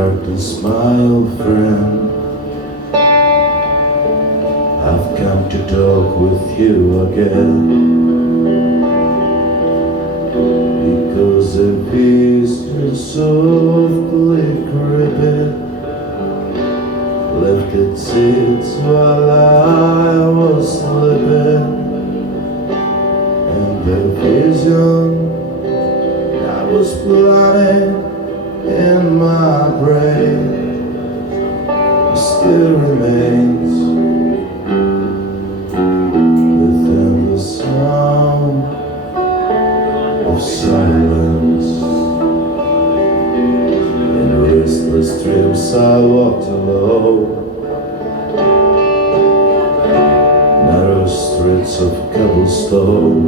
hard to smile, friend. I've come to talk with you again, because the peace is softly creeping left its seeds while I was sleeping, and the vision I was planning in my brain still remains within the sound of silence. In restless dreams I walked alone, narrow streets of cobblestone,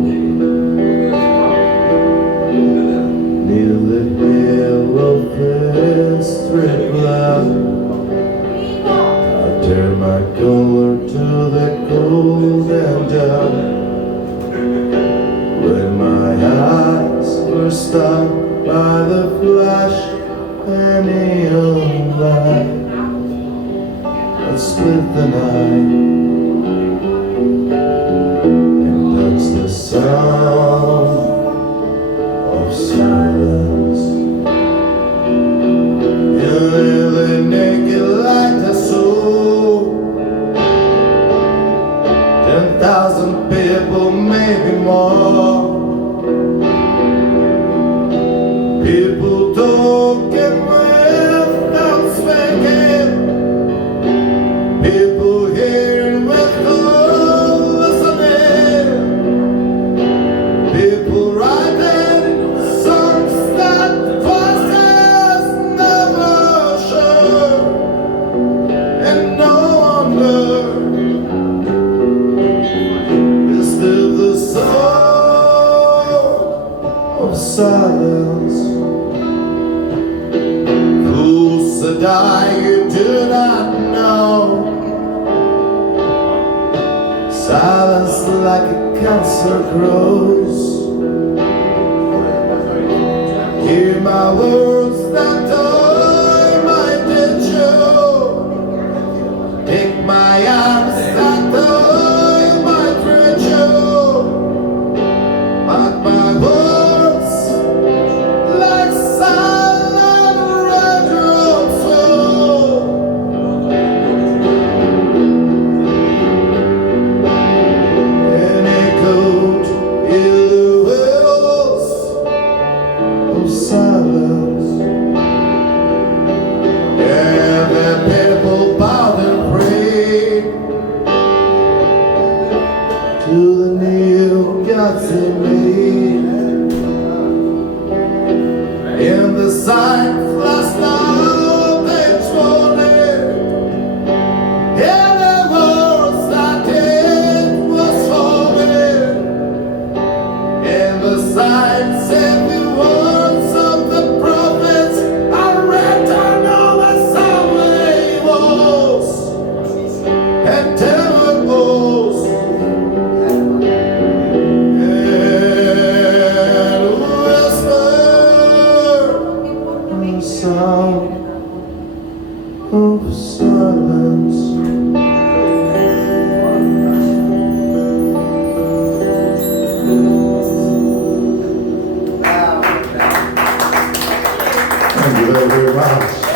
near the hill of the street lamp. I turned my collar to the cold and dark, when my eyes were stopped by the flash of a neon light that split the night and touched the sound of silence. You lay naked like the soul, 10,000 people, maybe more. People talking without speaking, people hearing without listening, people writing songs that voices never show, and no wonder is still the soul of silence. Fools that die you do not know, silence like a cancer grows. Hear my words that I might did you, take my arms that I might reach you, mark my words like silent raindrops fall. And echoed in the wells of silence, and the people bowed and prayed to the new gods they made. In the sign last night they told it, in the words that it was holding. In the sign said the words of the prophets are written on the subway walls and terror walls. Sound of silence. Thank you very much.